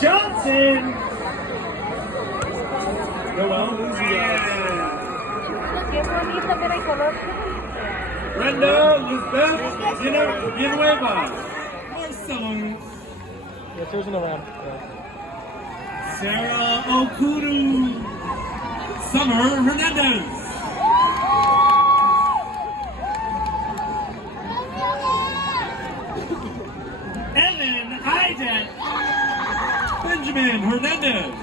Johnson. Noel, Brenda, Lisbeth, Villanueva. Marcelo. Yeah, there's an around. Sarah Okudu. Summer Hernandez. Evan Isaac. Benjamin Hernandez.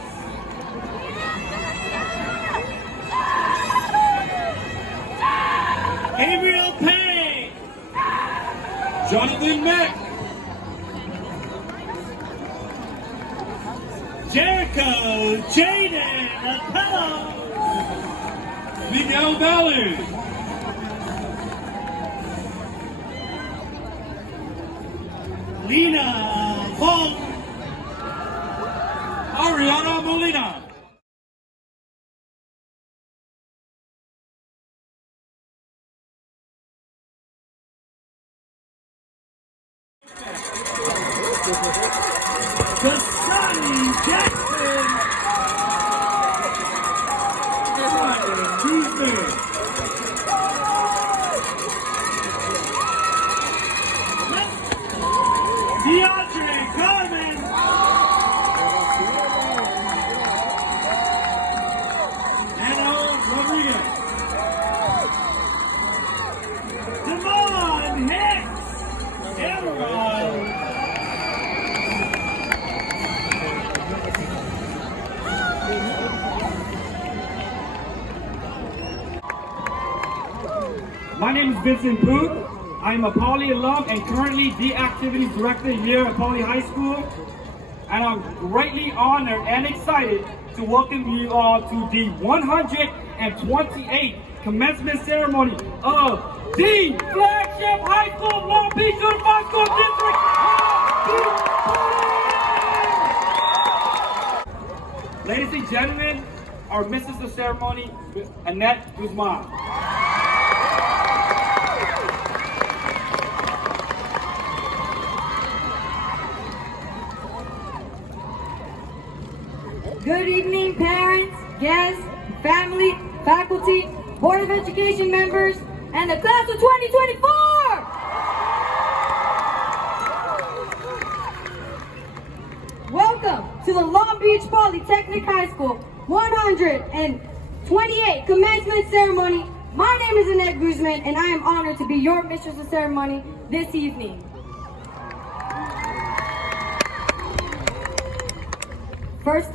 Gabriel Payne. Jonathan Mack. Jericho Jaden Apello. Miguel Ballard. Lena Hong. Ariana Molina. Kasani Jackson. Ryan Guzman. DeAndre Carmen. Anna Rodriguez. Devon Hicks. Aaron. My name is Vincent Booth. I am a Poly alum and currently the Activities Director here at Poly High School. And I'm greatly honored and excited to welcome you all to the 128th commencement ceremony of the flagship high school of Long Beach Unified School District. Ladies and gentlemen, our Mrs. of Ceremony, Annette Guzman. Good evening, parents, guests, family, faculty, Board of Education members, and the class of 2024! Welcome to the Long Beach Polytechnic High School 128 commencement ceremony. My name is Annette Guzman, and I am honored to be your mistress of ceremony this evening. First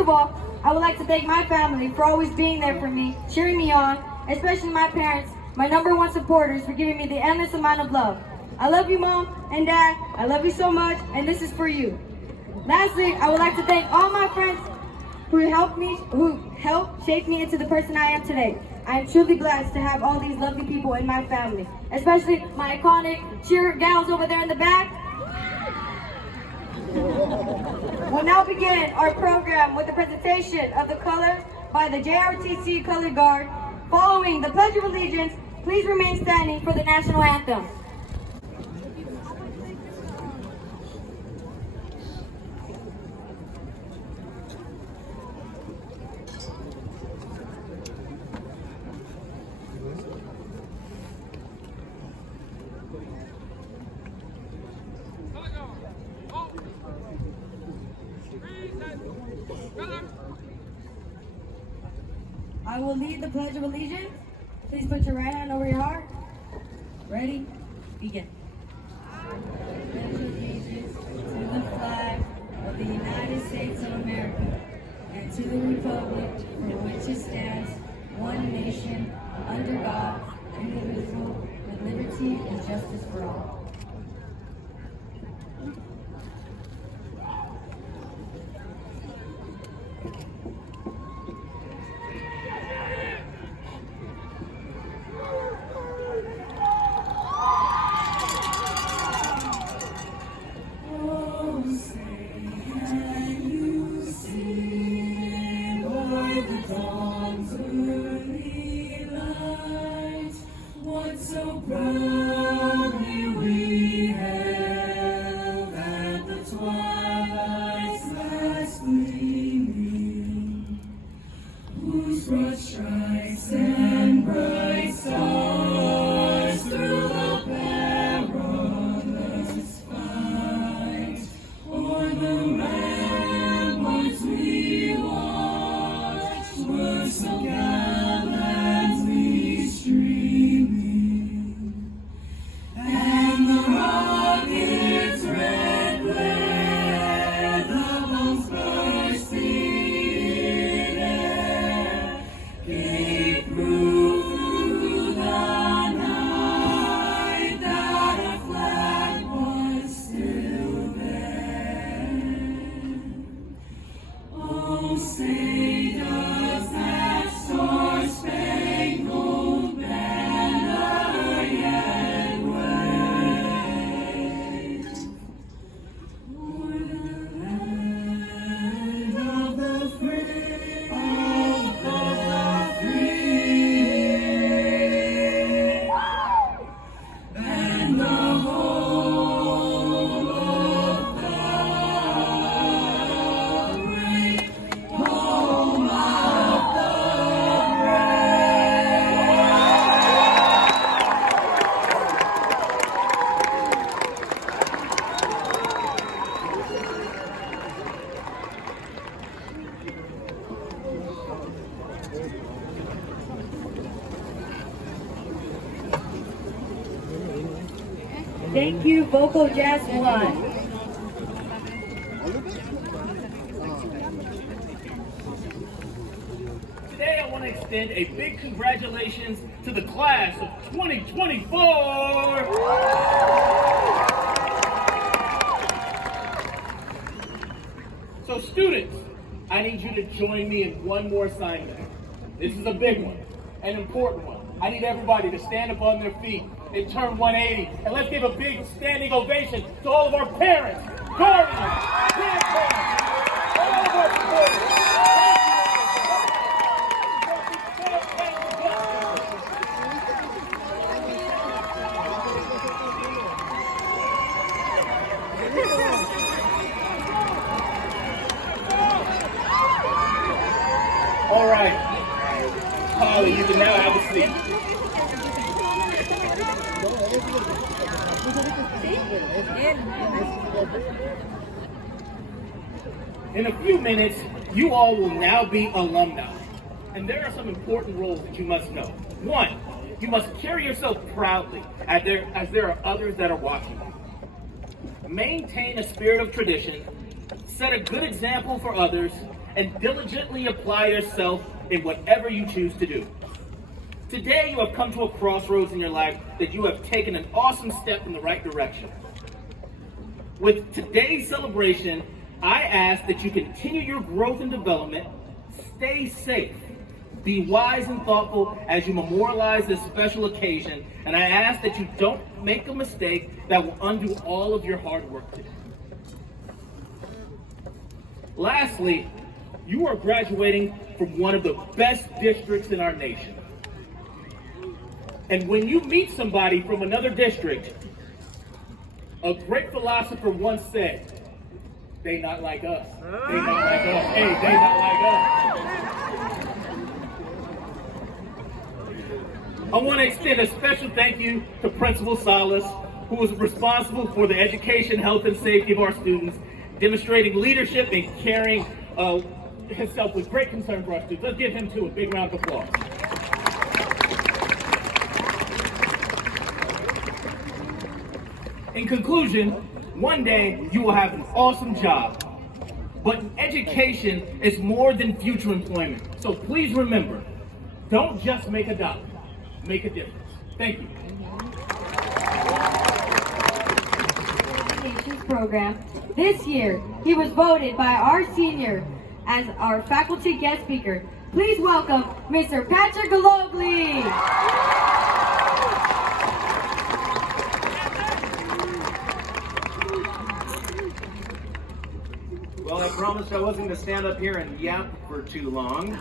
of all, I would like to thank my family for always being there for me, cheering me on, especially my parents, my #1 supporters, for giving me the endless amount of love. I love you, Mom and Dad. I love you so much, and this is for you. Lastly, I would like to thank all my friends who helped shape me into the person I am today. I am truly blessed to have all these lovely people in my family, especially my iconic cheer gals over there in the back. We'll now begin our program with a presentation of the color by the JRTC Color Guard. Following the Pledge of Allegiance, please remain standing for the National Anthem. I will lead the Pledge of Allegiance. Please put your right hand over your heart. Ready? Begin. Pledge allegiance to the flag of the United States of America and to the republic for which it stands, one nation, under God, indivisible, with liberty and justice for all. So proudly we hailed at the twilight's light. Thank you, Vocal Jazz 1. Today I want to extend a big congratulations to the class of 2024! So students, I need you to join me in one more assignment. This is a big one, an important one. I need everybody to stand up on their feet and turn 180. And let's give a big standing ovation to all of our parents, guardians, grandparents, all of our supporters. All right, Polly, you can now have a seat. In a few minutes, you all will now be alumni. And there are some important roles that you must know. One, you must carry yourself proudly as there are others that are watching. Maintain a spirit of tradition, set a good example for others, and diligently apply yourself in whatever you choose to do. Today you have come to a crossroads in your life that you have taken an awesome step in the right direction. With today's celebration, I ask that you continue your growth and development, stay safe, be wise and thoughtful as you memorialize this special occasion, and I ask that you don't make a mistake that will undo all of your hard work today. Lastly, you are graduating from one of the best districts in our nation. And when you meet somebody from another district, a great philosopher once said, they not like us. They not like us. Hey, they not like us. I want to extend a special thank you to Principal Salas, who was responsible for the education, health, and safety of our students, demonstrating leadership and carrying himself with great concern for our students. Let's give him, too, a big round of applause. In conclusion, one day you will have an awesome job, but education is more than future employment. So please remember, don't just make a dollar, make a difference. Thank you. Program. This year, he was voted by our senior as our faculty guest speaker. Please welcome Mr. Patrick Galogli. Well, I promised I wasn't going to stand up here and yap for too long,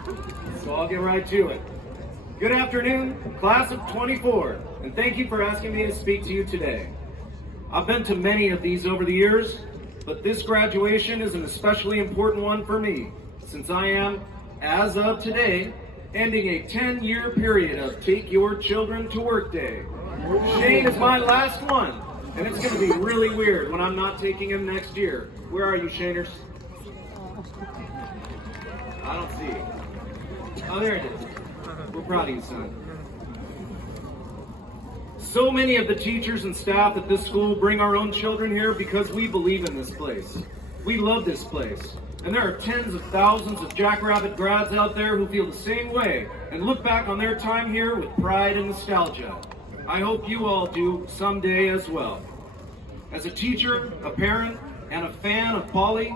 so I'll get right to it. Good afternoon, class of 24, and thank you for asking me to speak to you today. I've been to many of these over the years, but this graduation is an especially important one for me, since I am, as of today, ending a 10-year period of Take Your Children to Work Day. Shane is my last one, and it's going to be really weird when I'm not taking him next year. Where are you, Shaners? I don't see you. Oh, there it is. We're proud of you, son. So many of the teachers and staff at this school bring our own children here because we believe in this place. We love this place. And there are tens of thousands of Jackrabbit grads out there who feel the same way and look back on their time here with pride and nostalgia. I hope you all do someday as well. As a teacher, a parent, and a fan of Poly,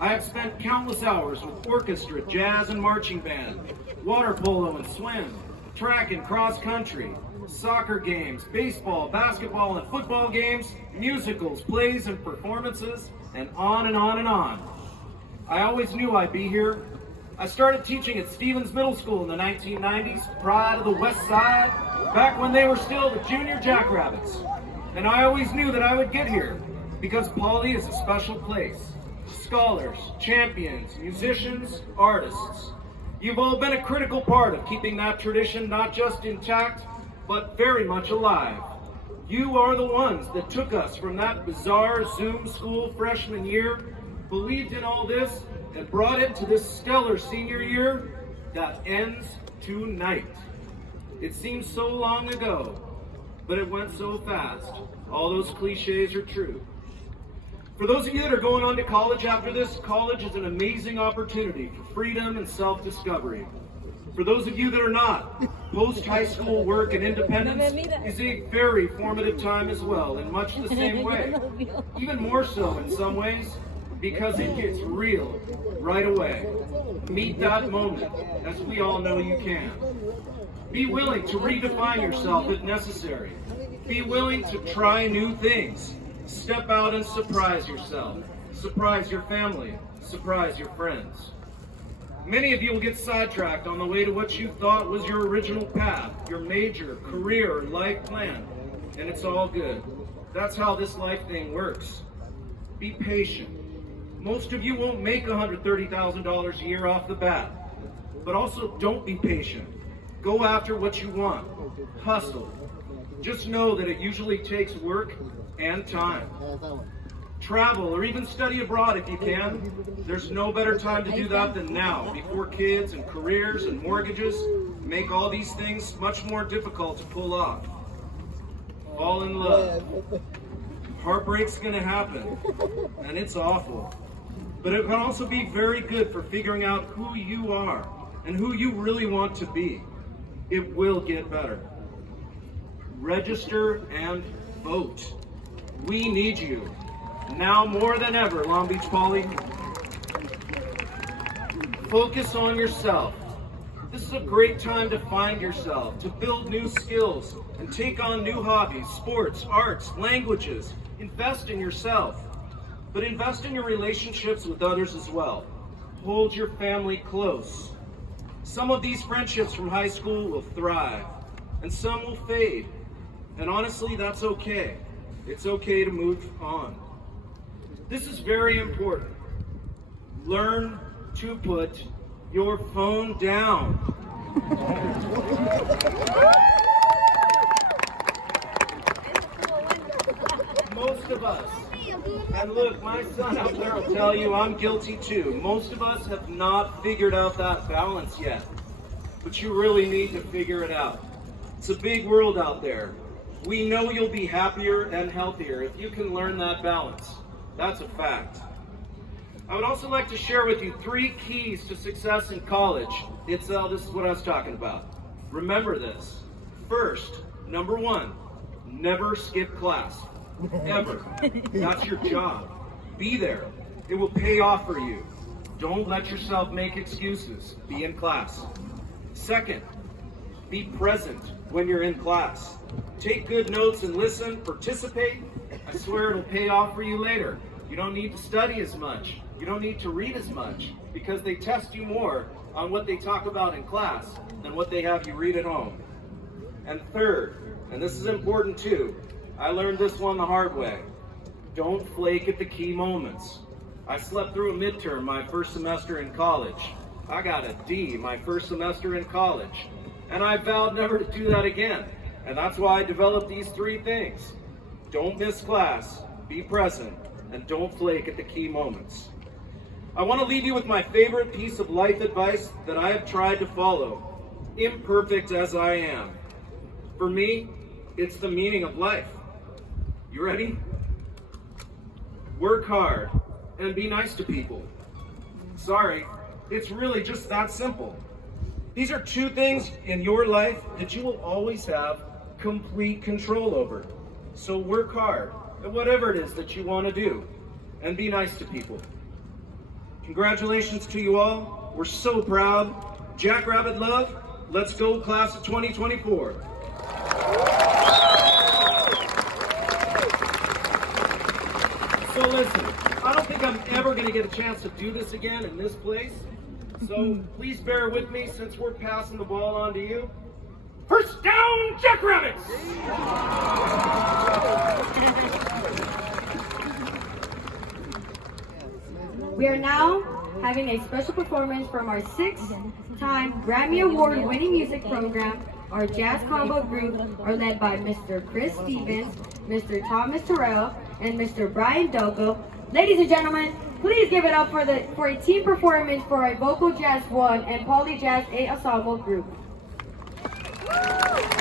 I have spent countless hours with orchestra, jazz and marching band, water polo and swim, track and cross country, soccer games, baseball, basketball, and football games, musicals, plays, and performances, and on and on and on. I always knew I'd be here. I started teaching at Stevens Middle School in the 1990s, pride of the West Side, back when they were still the Junior Jackrabbits. And I always knew that I would get here, because Poly is a special place. Scholars, champions, musicians, artists. You've all been a critical part of keeping that tradition not just intact, but very much alive. You are the ones that took us from that bizarre Zoom school freshman year, believed in all this, and brought it to this stellar senior year that ends tonight. It seems so long ago, but it went so fast. All those cliches are true. For those of you that are going on to college after this, college is an amazing opportunity for freedom and self-discovery. For those of you that are not, post-high school work and independence is a very formative time as well, in much the same way. Even more so in some ways, because it gets real right away. Meet that moment, as we all know you can. Be willing to redefine yourself if necessary. Be willing to try new things. Step out and surprise yourself. Surprise your family. Surprise your friends. Many of you will get sidetracked on the way to what you thought was your original path, your major, career, or life plan. And it's all good. That's how this life thing works. Be patient. Most of you won't make $130,000 a year off the bat. But also don't be patient. Go after what you want. Hustle. Just know that it usually takes work and time. Travel or even study abroad if you can. There's no better time to do that than now, before kids and careers and mortgages make all these things much more difficult to pull off. Fall in love. Heartbreak's gonna happen, and it's awful. But it can also be very good for figuring out who you are and who you really want to be. It will get better. Register and vote. We need you. Now more than ever, Long Beach Poly. Focus on yourself. This is a great time to find yourself, to build new skills, and take on new hobbies, sports, arts, languages. Invest in yourself. But invest in your relationships with others as well. Hold your family close. Some of these friendships from high school will thrive, and some will fade. And honestly, that's okay. It's okay to move on. This is very important. Learn to put your phone down. Most of us, and look, my son out there will tell you I'm guilty too. Most of us have not figured out that balance yet. But you really need to figure it out. It's a big world out there. We know you'll be happier and healthier if you can learn that balance. That's a fact. I would also like to share with you 3 keys to success in college. This is what I was talking about. Remember this. First, number 1, never skip class. Ever. That's your job. Be there. It will pay off for you. Don't let yourself make excuses. Be in class. Second, be present when you're in class. Take good notes and listen, participate. I swear it'll pay off for you later. You don't need to study as much. You don't need to read as much, because they test you more on what they talk about in class than what they have you read at home. And third, and this is important too, I learned this one the hard way. Don't flake at the key moments. I slept through a midterm my first semester in college. I got a D my first semester in college. And I vowed never to do that again. And that's why I developed these 3 things. Don't miss class, be present, and don't flake at the key moments. I want to leave you with my favorite piece of life advice that I have tried to follow, imperfect as I am. For me, it's the meaning of life. You ready? Work hard and be nice to people. Sorry, it's really just that simple. These are 2 things in your life that you will always have complete control over. So work hard at whatever it is that you want to do, and be nice to people. Congratulations to you all. We're so proud. Jackrabbit love. Let's go, class of 2024. So listen, I don't think I'm ever going to get a chance to do this again in this place. So please bear with me since we're passing the ball on to you. First down, Jackrabbits! We are now having a special performance from our 6-time Grammy Award winning music program. Our jazz combo group are led by Mr. Chris Stevens, Mr. Thomas Terrell, and Mr. Brian Dogo. Ladies and gentlemen, please give it up for a team performance for a Vocal Jazz 1 and Poly Jazz 8 ensemble group. Woo!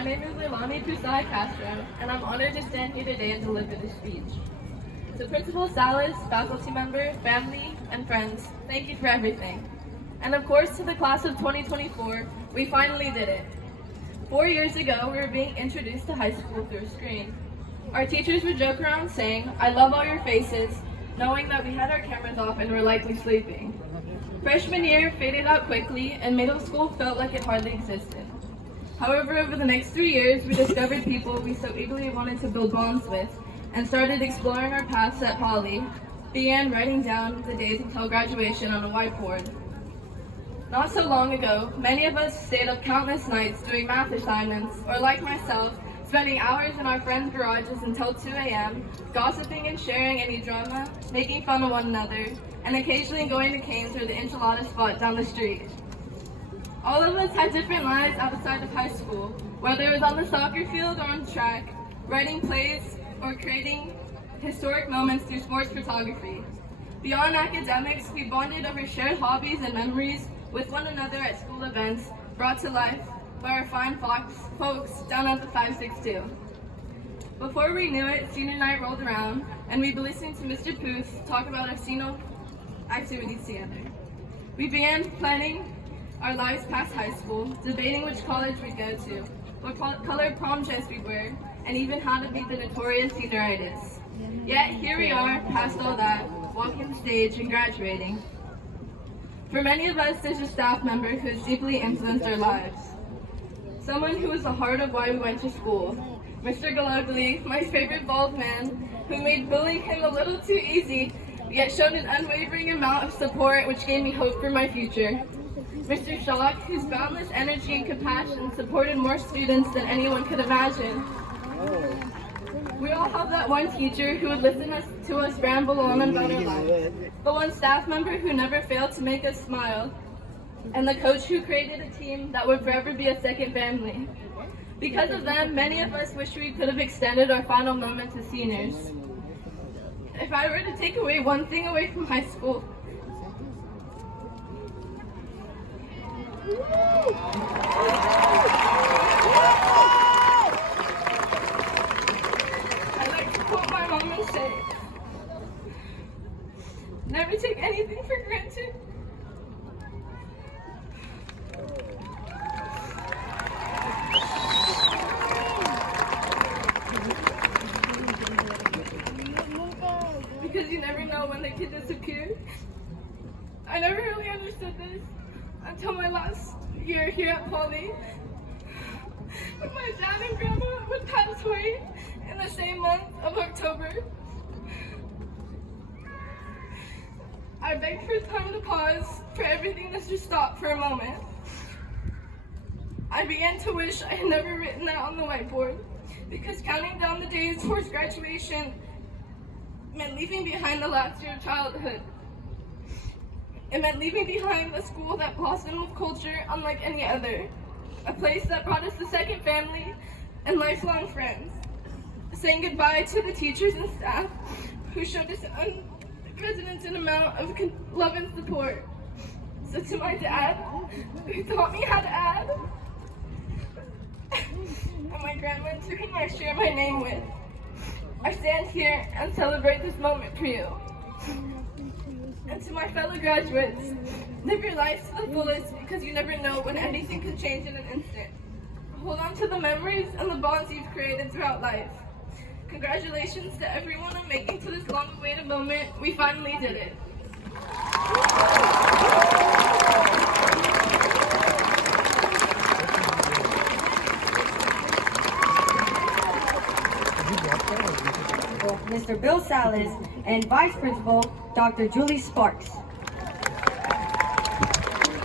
My name is Leilani Tusai Castro, and I'm honored to stand here today and deliver this speech. To Principal Salas, faculty member, family, and friends, thank you for everything. And of course, to the class of 2024, we finally did it. 4 years ago, we were being introduced to high school through a screen. Our teachers would joke around saying, "I love all your faces," knowing that we had our cameras off and were likely sleeping. Freshman year faded out quickly, and middle school felt like it hardly existed. However, over the next 3 years, we discovered people we so eagerly wanted to build bonds with, and started exploring our paths at Poly, began writing down the days until graduation on a whiteboard. Not so long ago, many of us stayed up countless nights doing math assignments, or like myself, spending hours in our friends' garages until 2 a.m., gossiping and sharing any drama, making fun of one another, and occasionally going to Cane's or the enchilada spot down the street. All of us had different lives outside of high school, whether it was on the soccer field or on track, writing plays, or creating historic moments through sports photography. Beyond academics, we bonded over shared hobbies and memories with one another at school events brought to life by our fine folks down at the 562. Before we knew it, senior night rolled around, and we'd be listening to Mr. Puth talk about our senior activities together. We began planning our lives past high school, debating which college we'd go to, what color prom dress we'd wear, and even how to beat the notorious senioritis. Yet here we are, past all that, walking the stage and graduating. For many of us, there's a staff member who has deeply influenced our lives. Someone who was the heart of why we went to school. Mr. Galugly, my favorite bald man, who made bullying him a little too easy, yet showed an unwavering amount of support which gave me hope for my future. Mr. Shock, whose boundless energy and compassion supported more students than anyone could imagine. We all have that one teacher who would listen to us ramble on about our lives, the one staff member who never failed to make us smile, and the coach who created a team that would forever be a second family. Because of them, many of us wish we could have extended our final moments as seniors. If I were to take away one thing away from high school, I'd like to quote my mom and say, never take anything for granted. Because you never know when they could disappear. I never really understood this until my last year here at Poly, when my dad and grandma would pass away in the same month of October. I begged for time to pause, for everything to just stop for a moment. I began to wish I had never written that on the whiteboard, because counting down the days towards graduation meant leaving behind the last year of childhood. It meant leaving behind a school that blossomed with culture unlike any other, a place that brought us a second family and lifelong friends. Saying goodbye to the teachers and staff who showed us an unprecedented amount of love and support. So to my dad, who taught me how to add, and my grandma to whom I share my name with, I stand here and celebrate this moment for you. And to my fellow graduates, live your life to the fullest, because you never know when anything could change in an instant. Hold on to the memories and the bonds you've created throughout life. Congratulations to everyone on making to this long-awaited moment. We finally did it. Mr. Bill Salas and Vice Principal Dr. Julie Sparks.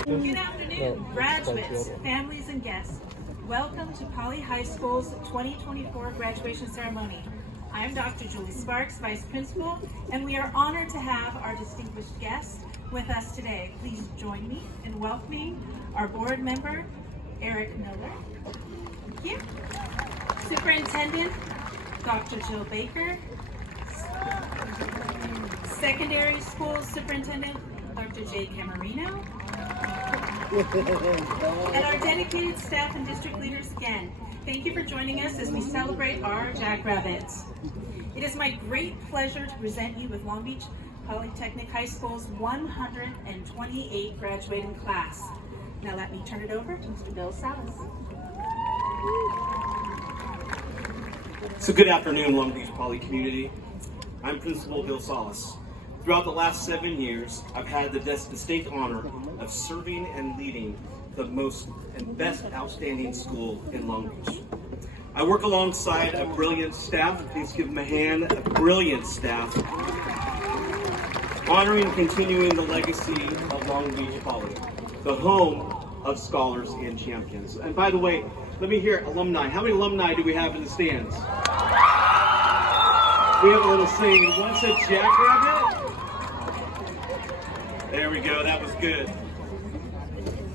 Good afternoon, graduates, families, and guests. Welcome to Poly High School's 2024 graduation ceremony. I am Dr. Julie Sparks, Vice Principal, and we are honored to have our distinguished guest with us today. Please join me in welcoming our board member, Eric Miller. Thank you. Superintendent, Dr. Jill Baker. Secondary School Superintendent, Dr. Jay Camarino. And our dedicated staff and district leaders again, thank you for joining us as we celebrate our Jackrabbits. It is my great pleasure to present you with Long Beach Polytechnic High School's 128 graduating class. Now let me turn it over to Mr. Bill Salas. So good afternoon, Long Beach Poly community. I'm Principal Bill Salas. Throughout the last 7 years, I've had the distinct honor of serving and leading the most and best outstanding school in Long Beach. I work alongside a brilliant staff. Please give them a hand. A brilliant staff, honoring and continuing the legacy of Long Beach Poly, the home of scholars and champions. And by the way, Let me hear alumni. How many alumni do we have in the stands? We have a little saying, once a jackrabbit. There we go, that was good.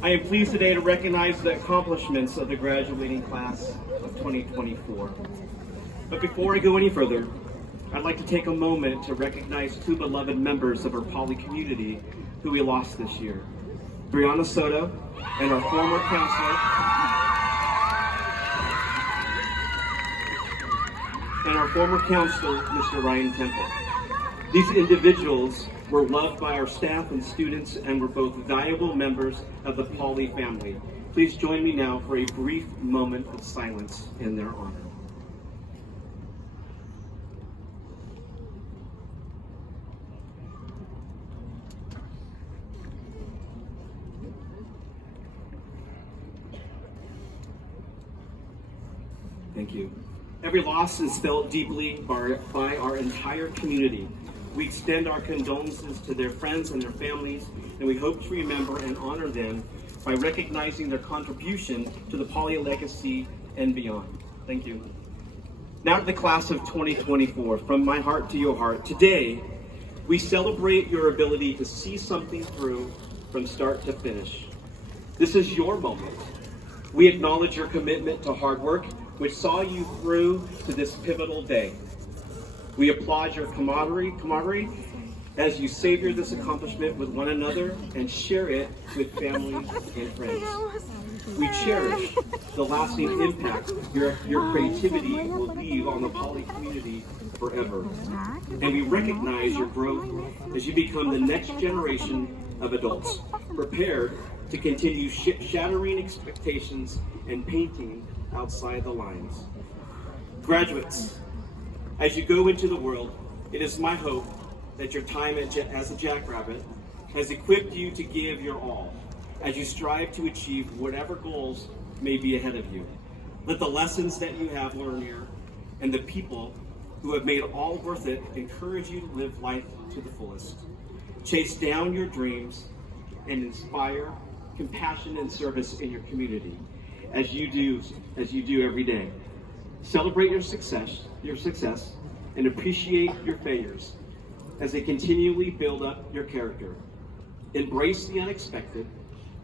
I am pleased today to recognize the accomplishments of the graduating class of 2024. But before I go any further, I'd like to take a moment to recognize two beloved members of our Poly community who we lost this year. Brianna Soto and our former counselor, Mr. Ryan Temple. These individuals were loved by our staff and students and were both valuable members of the Poly family. Please join me now for a brief moment of silence in their honor. Thank you. Every loss is felt deeply by our entire community. We extend our condolences to their friends and their families, and we hope to remember and honor them by recognizing their contribution to the Poly legacy and beyond. Thank you. Now to the class of 2024, from my heart to your heart. Today, we celebrate your ability to see something through from start to finish. This is your moment. We acknowledge your commitment to hard work, which saw you through to this pivotal day. We applaud your camaraderie as you savor this accomplishment with one another and share it with family and friends. We cherish the lasting impact your creativity will leave on the Poly community forever. And we recognize your growth as you become the next generation of adults, prepared to continue shattering expectations and painting outside the lines. Graduates, as you go into the world, it is my hope that your time as a jackrabbit has equipped you to give your all as you strive to achieve whatever goals may be ahead of you. Let the lessons that you have learned here and the people who have made all worth it encourage you to live life to the fullest. Chase down your dreams and inspire compassion and service in your community as you do every day. Celebrate your success, and appreciate your failures as they continually build up your character. Embrace the unexpected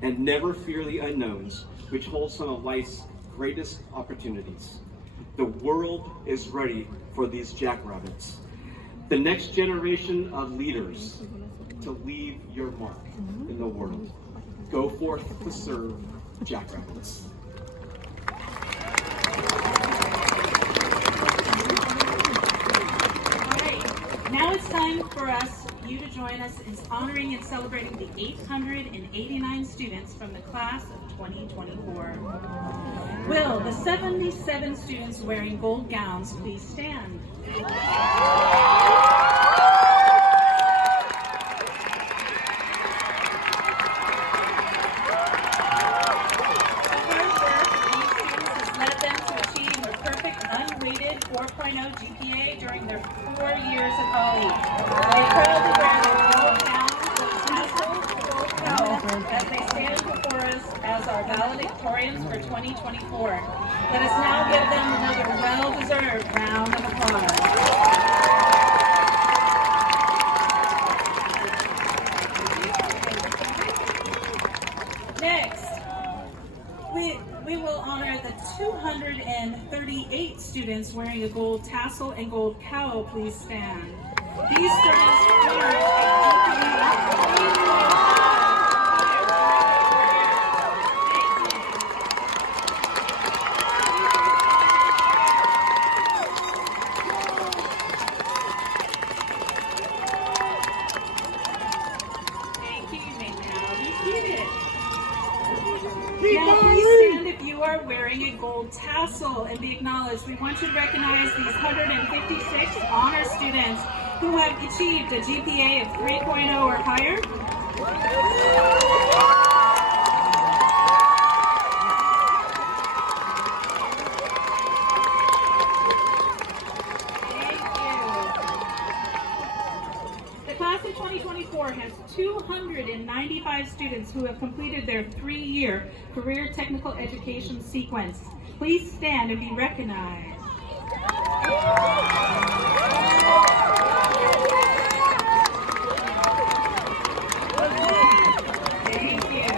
and never fear the unknowns, which hold some of life's greatest opportunities. The world is ready for these jackrabbits, the next generation of leaders to leave your mark in the world. Go forth to serve jackrabbits. Now it's time for you to join us in honoring and celebrating the 889 students from the class of 2024. Will the 77 students wearing gold gowns please stand? GPA during their 4 years at Poly. They proudly wear their gold gowns with tassels as they stand before us as our valedictorians for 2024. Let us now give them another well-deserved round of applause. We will honor the 238 students wearing a gold tassel and gold cowl. Please stand. These students earned Thank you. You may now be seated. Now please stand if you are wearing a gold tassel and be acknowledged. We want you to recognize these 156 honor students who have achieved a GPA of 3.0 or higher. Thank you. The class of 2024 has 295 students who have completed their 3-year career technical education sequence. Please stand and be recognized. Thank you.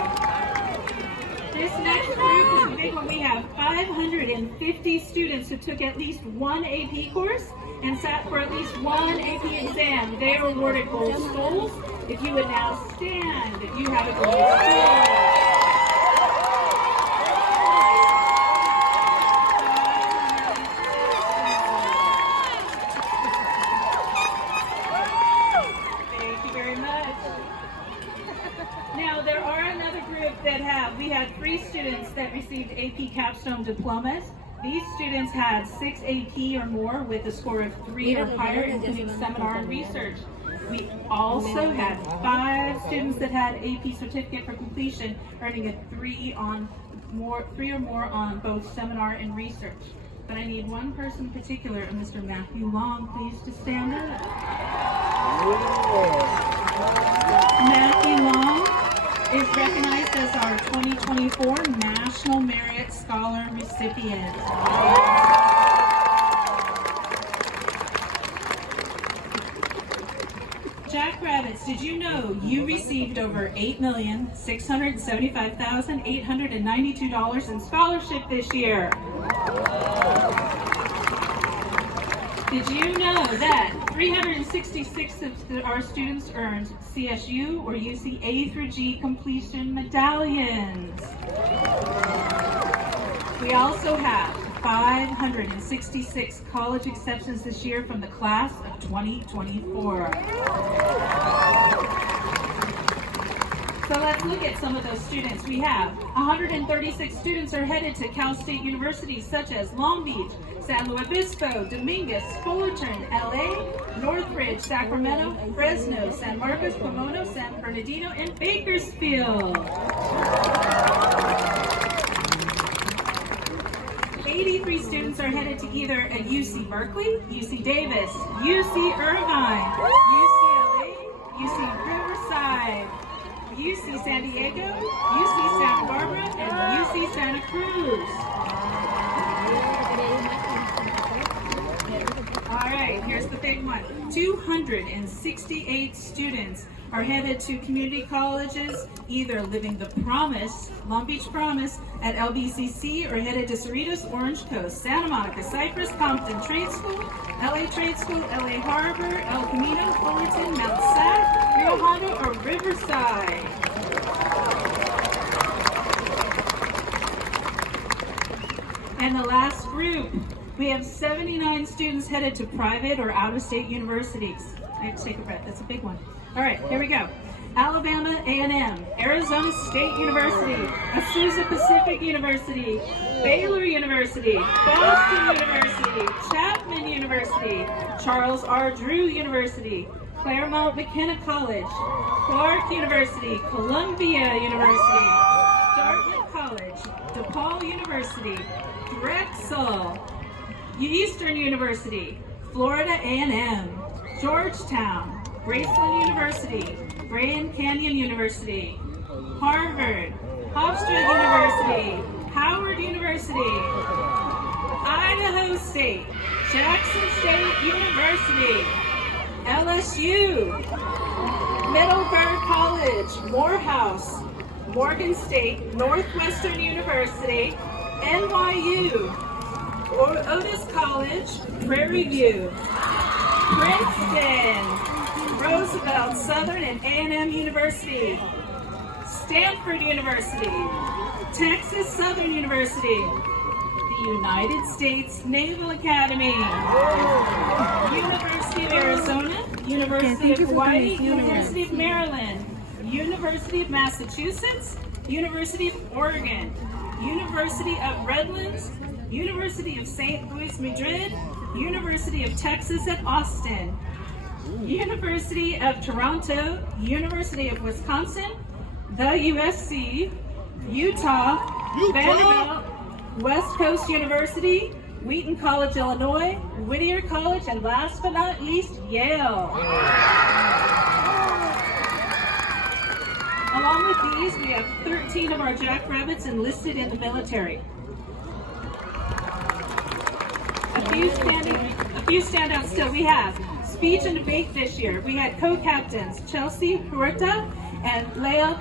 This next group is a big one. We have 550 students who took at least one AP course and sat for at least one AP exam. They are awarded gold stools. If you would now stand, if you have a gold stool. We had 3 students that received AP capstone diplomas. These students had 6 AP or more with a score of 3 or higher, including seminar and research. We also had 5 students that had AP certificate for completion, earning a 3 or more on both seminar and research. But I need one person in particular, Mr. Matthew Long, please to stand up. Matthew Long is recognized as our 2024 National Merit Scholar recipient. Jackrabbits, did you know you received over $8,675,892 in scholarship this year? Did you know that 366 of our students earned CSU or UC A through G completion medallions? We also have 566 college acceptances this year from the class of 2024. So let's look at some of those students. We have 136 students are headed to Cal State universities such as Long Beach, San Luis Obispo, Dominguez, Fullerton, LA, Northridge, Sacramento, Fresno, San Marcos, Pomona, San Bernardino, and Bakersfield. 83 students are headed to either at UC Berkeley, UC Davis, UC Irvine, UCLA, UC Riverside, UC San Diego, UC Santa Barbara, and UC Santa Cruz. All right, here's the big one. 268 students are headed to community colleges, either living the Promise, Long Beach Promise, at LBCC, or headed to Cerritos, Orange Coast, Santa Monica, Cypress, Compton Trade School, LA Trade School, LA Harbor, El Camino, Fullerton, Mount Sac, Rio Hondo, or Riverside. And the last group, we have 79 students headed to private or out-of-state universities. I have to take a breath, that's a big one. All right, here we go. Alabama A&M, Arizona State University, Azusa Pacific University, Baylor University, Boston University, Chapman University, Charles R. Drew University, Claremont McKenna College, Clark University, Columbia University, Dartmouth College, DePaul University, Drexel, Eastern University, Florida A&M, Georgetown, Graceland University, Grand Canyon University, Harvard, Hofstra University, Howard University, Idaho State, Jackson State University, LSU, Middleburg College, Morehouse, Morgan State, Northwestern University, NYU, Otis College, Prairie View, Princeton, Roosevelt, Southern and A&M University, Stanford University, Texas Southern University, the United States Naval Academy, University of Arizona, University of Hawaii, University of Maryland, University of Massachusetts, University of Oregon, University of Redlands, University of St. Louis, Madrid, University of Texas at Austin, University of Toronto, University of Wisconsin, the USC, Utah, Vanderbilt, West Coast University, Wheaton College, Illinois, Whittier College, and last but not least, Yale. Along with these, we have 13 of our jackrabbits enlisted in the military. A few standouts still. We have speech and debate this year. We had co-captains Chelsea Huerta and Leah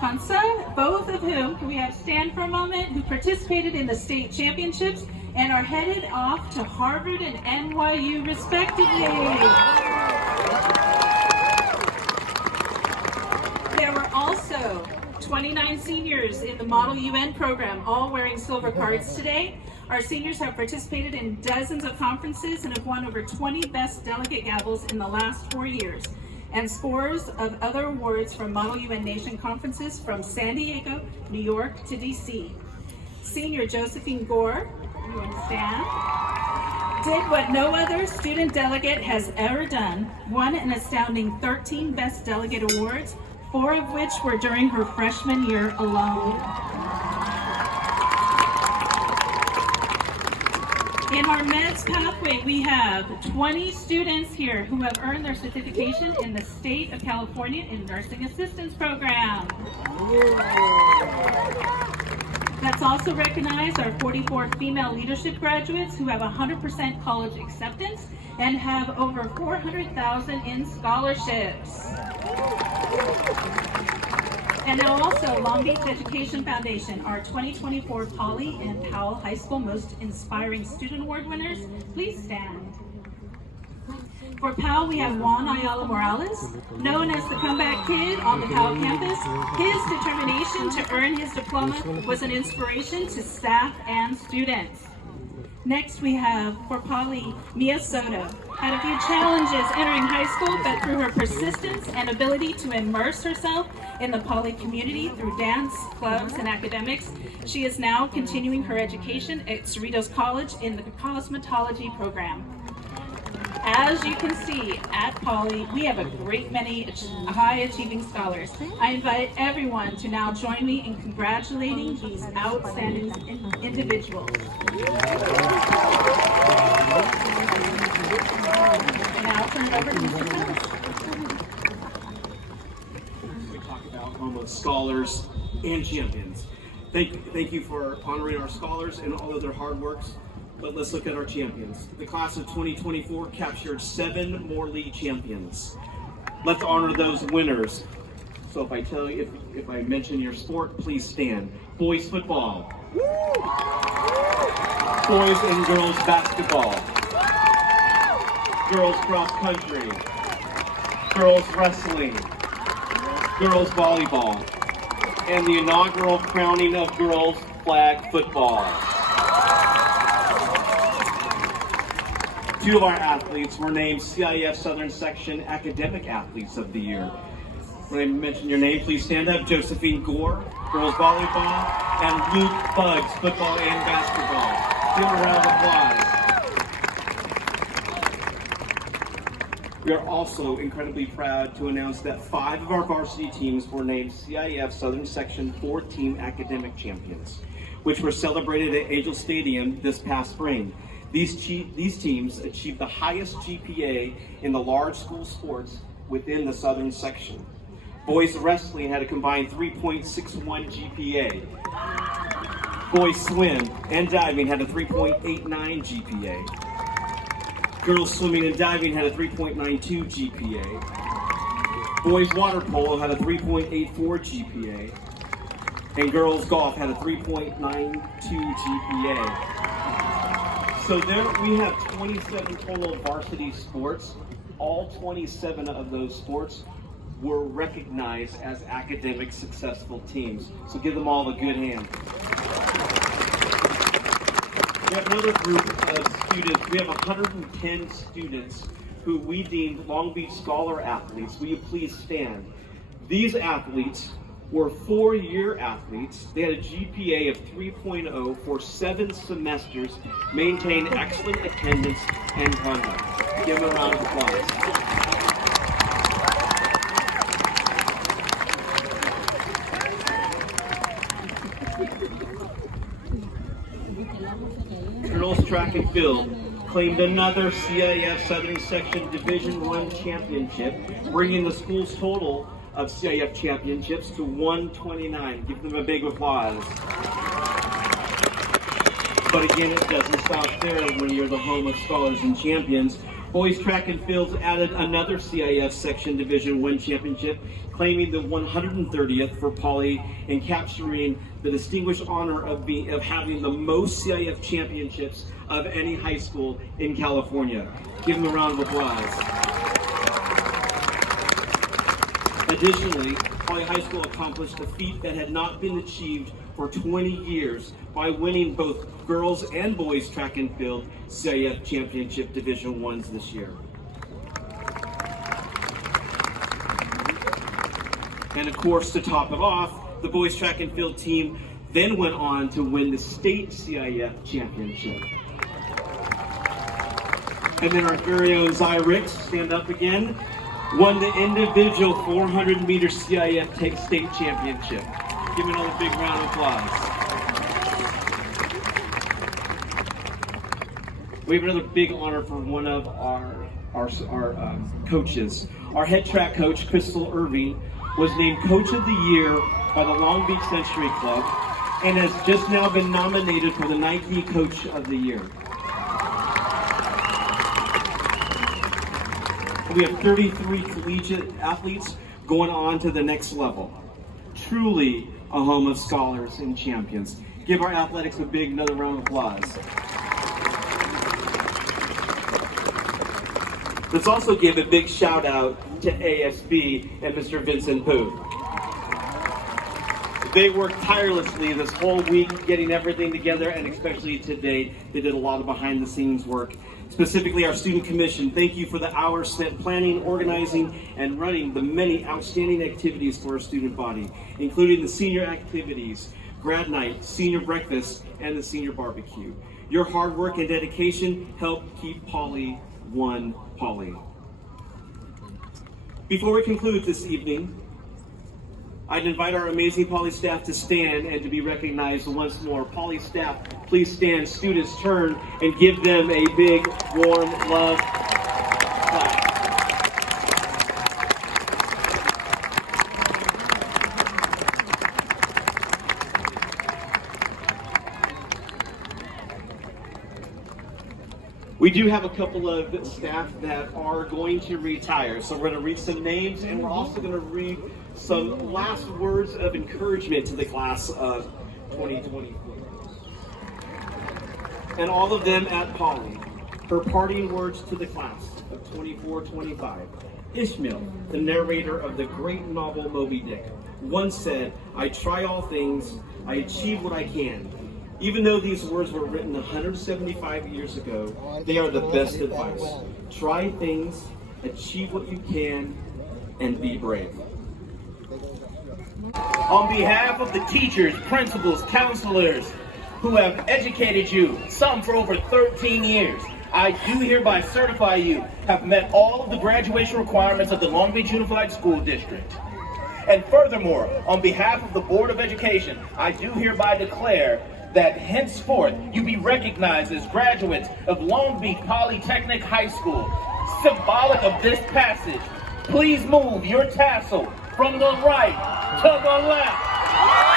Pansa, both of whom, can we have stand for a moment, who participated in the state championships and are headed off to Harvard and NYU respectively. There were also 29 seniors in the Model UN program, all wearing silver cards today. Our seniors have participated in dozens of conferences and have won over 20 Best Delegate Gavels in the last 4 years, and scores of other awards from Model UN Nation conferences from San Diego, New York to DC. Senior Josephine Gore, you understand, did what no other student delegate has ever done, won an astounding 13 Best Delegate Awards, 4 of which were during her freshman year alone. In our MEDS pathway, we have 20 students here who have earned their certification in the state of California in Nursing Assistance Program. Let's also recognize our 44 female leadership graduates who have 100% college acceptance and have over 400,000 in scholarships. And now also Long Beach Education Foundation, our 2024 Poly and Powell High School Most Inspiring Student Award winners. Please stand. For Powell, we have Juan Ayala Morales, known as the comeback kid on the Powell campus. His determination to earn his diploma was an inspiration to staff and students. Next we have, for Poly, Mia Soto. Had a few challenges entering high school, but through her persistence and ability to immerse herself in the Poly community through dance, clubs, and academics, she is now continuing her education at Cerritos College in the cosmetology program. As you can see, at Poly, we have a great many high-achieving scholars. I invite everyone to now join me in congratulating these outstanding individuals. And now I'll turn it over to Mr. Thomas. We talk about almost scholars and champions. Thank you for honoring our scholars and all of their hard works. But let's look at our champions. The class of 2024 captured 7 more league champions. Let's honor those winners. So if I tell you, if I mention your sport, please stand. Boys football. Boys and girls basketball. Girls cross country. Girls wrestling. Girls volleyball. And the inaugural crowning of girls flag football. 2 of our athletes were named CIF Southern Section Academic Athletes of the Year. When I mention your name, please stand up. Josephine Gore, girls volleyball, and Luke Buggs, football and basketball. Give a round of applause. We are also incredibly proud to announce that 5 of our varsity teams were named CIF Southern Section 4-team academic champions, which were celebrated at Angel Stadium this past spring. These teams achieved the highest GPA in the large school sports within the Southern Section. Boys wrestling had a combined 3.61 GPA. Boys swim and diving had a 3.89 GPA. Girls swimming and diving had a 3.92 GPA. Boys water polo had a 3.84 GPA. And girls golf had a 3.92 GPA. So there we have 27 total varsity sports. All 27 of those sports were recognized as academic successful teams. So give them all a good hand. We have another group of students. We have 110 students who we deemed Long Beach Scholar athletes. Will you please stand? These athletes were 4-year athletes. They had a GPA of 3.0 for 7 semesters, maintained excellent attendance and conduct. Give them a round of applause. Girls track and field claimed another CIF Southern Section Division I championship, bringing the school's total of CIF championships to 129. Give them a big applause. But again, it doesn't stop there when you're the home of scholars and champions. Boys track and fields added another CIF Section Division I championship, claiming the 130th for Poly and capturing the distinguished honor of having the most CIF championships of any high school in California. Give them a round of applause. Additionally, Poly High School accomplished a feat that had not been achieved for 20 years by winning both girls and boys track and field CIF Championship Division I's this year. And of course, to top it off, the boys track and field team then went on to win the state CIF championship. And then our very own Zy Ricks, stand up again, won the individual 400-meter CIF state championship. Give him another big round of applause. We have another big honor for one of our coaches. Our head track coach, Crystal Irving, was named Coach of the Year by the Long Beach Century Club and has just now been nominated for the Nike Coach of the Year. We have 33 collegiate athletes going on to the next level. Truly a home of scholars and champions. Give our athletics another round of applause. Let's also give a big shout out to ASB and Mr. Vincent Pooh. They worked tirelessly this whole week getting everything together, and especially today, they did a lot of behind the scenes work. Specifically, our student commission, thank you for the hours spent planning, organizing, and running the many outstanding activities for our student body, including the senior activities, grad night, senior breakfast, and the senior barbecue. Your hard work and dedication helped keep Poly one Poly. Before we conclude this evening, I'd invite our amazing Poly staff to stand and to be recognized once more. Poly staff, please stand. Students, turn and give them a big, warm love clap. We do have a couple of staff that are going to retire, so we're going to read some names, and we're also going to read some last words of encouragement to the class of 2024. And all of them at Poly. Her parting words to the class of 24-25. Ishmael, the narrator of the great novel Moby Dick, once said, "I try all things, I achieve what I can." Even though these words were written 175 years ago, they are the best advice. Try things, achieve what you can, and be brave. On behalf of the teachers, principals, counselors who have educated you, some for over 13 years, I do hereby certify you have met all of the graduation requirements of the Long Beach Unified School District. And furthermore, on behalf of the Board of Education, I do hereby declare that henceforth you be recognized as graduates of Long Beach Polytechnic High School. Symbolic of this passage, please move your tassel from the right to the left.